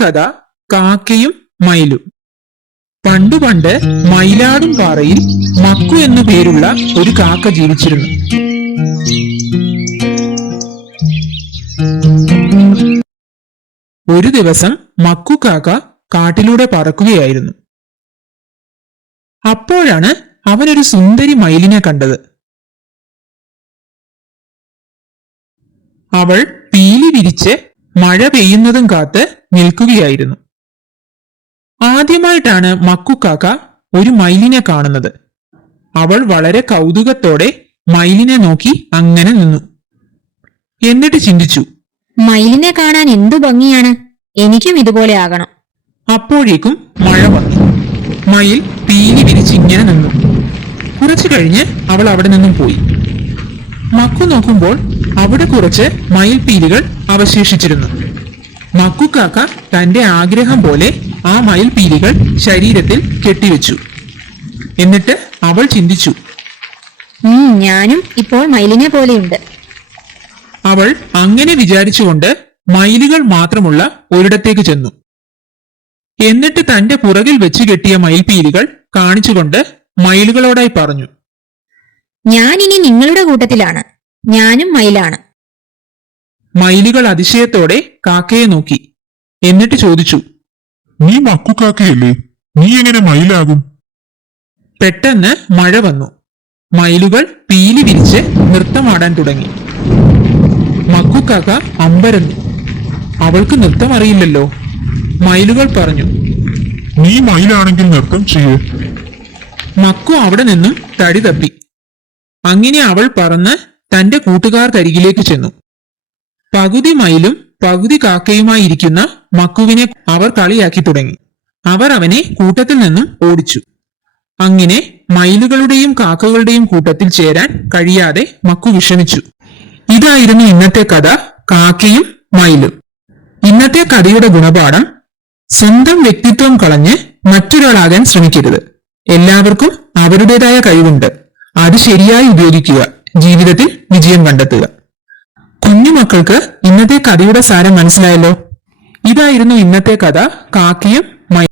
കഥ കാക്കയും മയിലും. പണ്ട് മയിലാടും പാറയിൽ മക്കു എന്നു പേരുള്ള ഒരു കാക്ക ജീവിച്ചിരുന്നു. ഒരു ദിവസം മക്കു കാക്ക കാട്ടിലൂടെ പറക്കുകയായിരുന്നു. അപ്പോഴാണ് അവനൊരു സുന്ദരി മയിലിനെ കണ്ടത്. അവൾ പീലി വിരിച്ച് മഴ പെയ്യുന്നതും കാത്ത് നിൽക്കുകയായിരുന്നു. ആദ്യമായിട്ടാണ് മക്കുക്കാക്ക ഒരു മയിലിനെ കാണുന്നത്. അവൾ വളരെ കൗതുകത്തോടെ മയിലിനെ നോക്കി അങ്ങനെ നിന്നു. എന്നിട്ട് ചിന്തിച്ചു, മയിലിനെ കാണാൻ എന്തു ഭംഗിയാണ്, എനിക്കും ഇതുപോലെ ആകണം. അപ്പോഴേക്കും മഴ വന്നു. മയിൽ പീലി വിരിച്ചിങ്ങനെ നിന്നു. കുറച്ചു കഴിഞ്ഞ് അവൾ അവിടെ നിന്നും പോയി. മക്കു നോക്കുമ്പോൾ അവിടെ കുറച്ച് മയിൽപീലികൾ അവശേഷിച്ചിരുന്നു. മക്കുക്കാക്ക തന്റെ ആഗ്രഹം പോലെ ആ മയിൽപീലികൾ ശരീരത്തിൽ കെട്ടിവെച്ചു. എന്നിട്ട് അവൾ ചിന്തിച്ചു, ഞാനും ഇപ്പോൾ മയിലിനെ പോലെയുണ്ട്. അവൾ അങ്ങനെ വിചാരിച്ചുകൊണ്ട് മയിലുകൾ മാത്രമുള്ള ഒരിടത്തേക്ക് ചെന്നു. എന്നിട്ട് തന്റെ പുറകിൽ വെച്ച് കെട്ടിയ മയിൽപീലികൾ കാണിച്ചുകൊണ്ട് മയിലുകളോടായി പറഞ്ഞു, ഞാനിനി നിങ്ങളുടെ കൂട്ടത്തിലാണ്, ഞാനും മയിലാണ്. മയിലുകൾ അതിശയത്തോടെ കാക്കയെ നോക്കി. എന്നിട്ട് ചോദിച്ചു, നീ മക്കുകാക്കയല്ലേ, നീ എങ്ങനെ മയിലാകും? പെട്ടെന്ന് മഴ വന്നു. മയിലുകൾ പീലി വിരിച്ച് നൃത്തമാടാൻ തുടങ്ങി. മക്കുക്കാക്ക അമ്പരന്നു. അവൾക്ക് നൃത്തം അറിയില്ലല്ലോ. മയിലുകൾ പറഞ്ഞു, നീ മയിലാണെങ്കിൽ നൃത്തം ചെയ്യേ. മക്കു അവിടെ നിന്നും തടി തപ്പി. അങ്ങനെ അവൾ പറന്ന് തന്റെ കൂട്ടുകാർക്കരികിലേക്ക് ചെന്നു. പകുതി മയിലും പകുതി കാക്കയുമായിരിക്കുന്ന മക്കുവിനെ അവർ കളിയാക്കി തുടങ്ങി. അവർ അവനെ കൂട്ടത്തിൽ നിന്നും ഓടിച്ചു. അങ്ങനെ മയിലുകളുടെയും കാക്കകളുടെയും കൂട്ടത്തിൽ ചേരാൻ കഴിയാതെ മക്കു വിഷമിച്ചു. ഇതായിരുന്നു ഇന്നത്തെ കഥ കാക്കയും മയിലും. ഇന്നത്തെ കഥയുടെ ഗുണപാഠം: സ്വന്തം വ്യക്തിത്വം കളഞ്ഞ് മറ്റൊരാളാകാൻ ശ്രമിക്കരുത്. എല്ലാവർക്കും അവരുടേതായ കഴിവുണ്ട്. അത് ശരിയായി ഉപയോഗിക്കുക. ജീവിതത്തിൽ വിജയം കണ്ടെത്തുക. കുഞ്ഞുമക്കൾക്ക് ഇന്നത്തെ കഥയുടെ സാരം മനസ്സിലായല്ലോ. ഇതായിരുന്നു ഇന്നത്തെ കഥ കാക്കയും